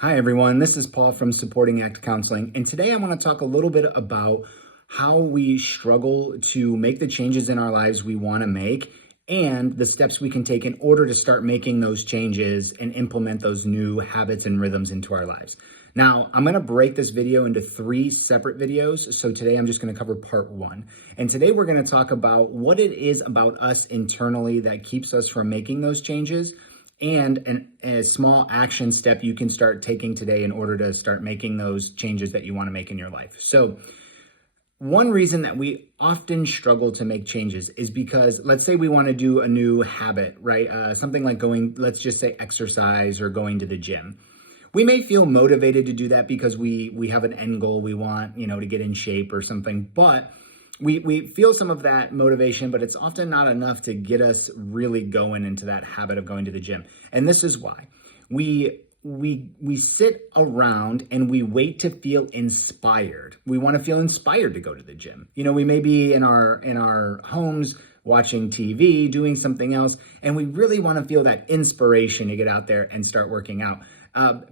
Hi, everyone. This is Paul from Supporting Act Counseling. And today I want to talk a little bit about how we struggle to make the changes in our lives we want to make and the steps we can take in order to start making those changes and implement those new habits and rhythms into our lives. Now, I'm going to break this video into 3 separate videos. So today I'm just going to cover part 1. And today we're going to talk about what it is about us internally that keeps us from making those changes, and a small action step you can start taking today in order to start making those changes that you want to make in your life. So one reason that we often struggle to make changes is because, let's say we want to do a new habit, right? Something like going, let's just say exercise or going to the gym. We may feel motivated to do that because we have an end goal. We want, to get in shape or something, but we feel some of that motivation, but it's often not enough to get us really going into that habit of going to the gym. And this is why. We sit around and we wait to feel inspired. We want to feel inspired to go to the gym. We may be in our homes watching TV, doing something else, and we really want to feel that inspiration to get out there and start working out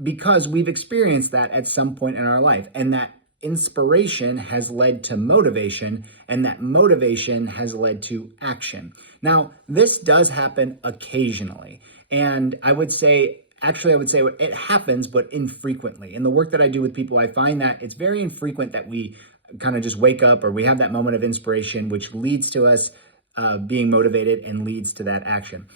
because we've experienced that at some point in our life, and that inspiration has led to motivation, and that motivation has led to action. Now, this does happen occasionally, and I would say it happens, but infrequently. In the work that I do with people, I find that it's very infrequent that we kind of just wake up or we have that moment of inspiration, which leads to us being motivated and leads to that action.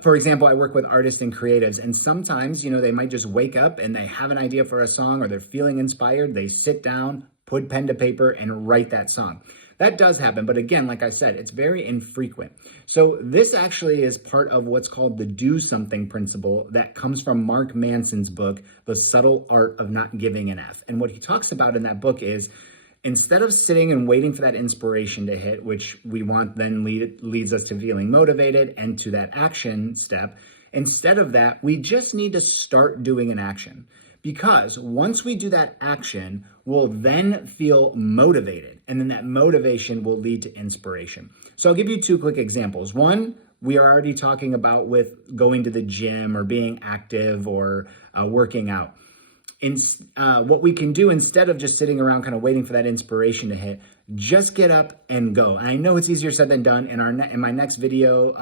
For example, I work with artists and creatives, and sometimes, they might just wake up and they have an idea for a song, or they're feeling inspired. They sit down, put pen to paper, and write that song. That does happen, but again, like I said, it's very infrequent. So this actually is part of what's called the do something principle that comes from Mark Manson's book, The Subtle Art of Not Giving an F. And what he talks about in that book is, instead of sitting and waiting for that inspiration to hit, which we want then leads us to feeling motivated and to that action step, instead of that, we just need to start doing an action. Because once we do that action, we'll then feel motivated, and then that motivation will lead to inspiration. So I'll give you 2 quick examples. One, we are already talking about with going to the gym or being active or working out. What we can do, instead of just sitting around kind of waiting for that inspiration to hit, just get up and go. And I know it's easier said than done. In my next video,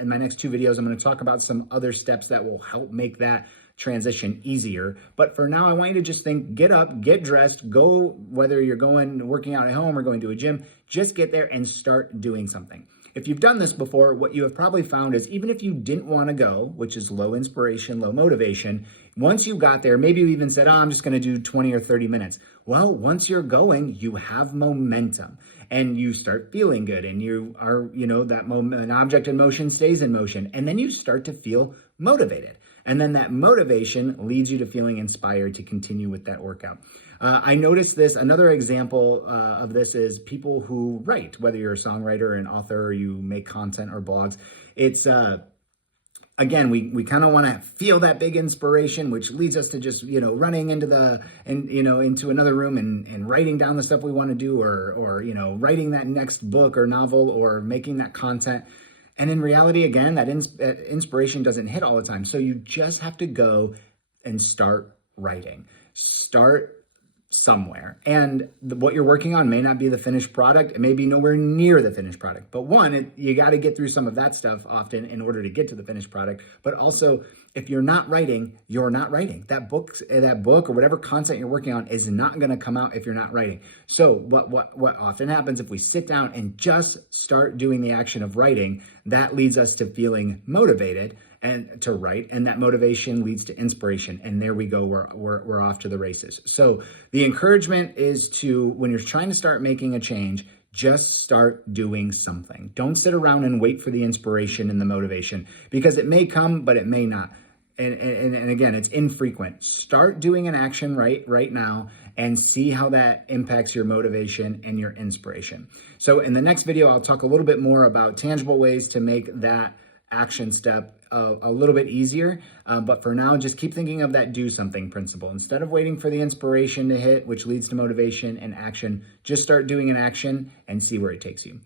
in my next 2 videos, I'm going to talk about some other steps that will help make that transition easier. But for now, I want you to just think, get up, get dressed, go, whether you're working out at home or going to a gym, just get there and start doing something. If you've done this before, what you have probably found is, even if you didn't want to go, which is low inspiration, low motivation, once you got there, maybe you even said, I'm just going to do 20 or 30 minutes. Well, once you're going, you have momentum and you start feeling good, and you are, that moment, an object in motion stays in motion. And then you start to feel motivated. And then that motivation leads you to feeling inspired to continue with that workout. I noticed this. Another example of this is people who write, whether you're a songwriter or an author, or you make content or blogs. It's again, we kind of want to feel that big inspiration, which leads us to just, running into into another room and writing down the stuff we want to do, or writing that next book or novel, or making that content. And in reality, again, that inspiration doesn't hit all the time. So you just have to go and start writing. Start somewhere. And what you're working on may not be the finished product. It may be nowhere near the finished product. But one, you got to get through some of that stuff often in order to get to the finished product. But also, if you're not writing, you're not writing. That book or whatever content you're working on is not going to come out if you're not writing. So what often happens, if we sit down and just start doing the action of writing, that leads us to feeling motivated and to write, and that motivation leads to inspiration. And there we go, we're off to the races. So the encouragement is to, when you're trying to start making a change, just start doing something. Don't sit around and wait for the inspiration and the motivation, because it may come, but it may not. And again, it's infrequent. Start doing an action right now and see how that impacts your motivation and your inspiration. So in the next video, I'll talk a little bit more about tangible ways to make that action step a little bit easier. But for now, just keep thinking of that do something principle. Instead of waiting for the inspiration to hit, which leads to motivation and action, just start doing an action and see where it takes you.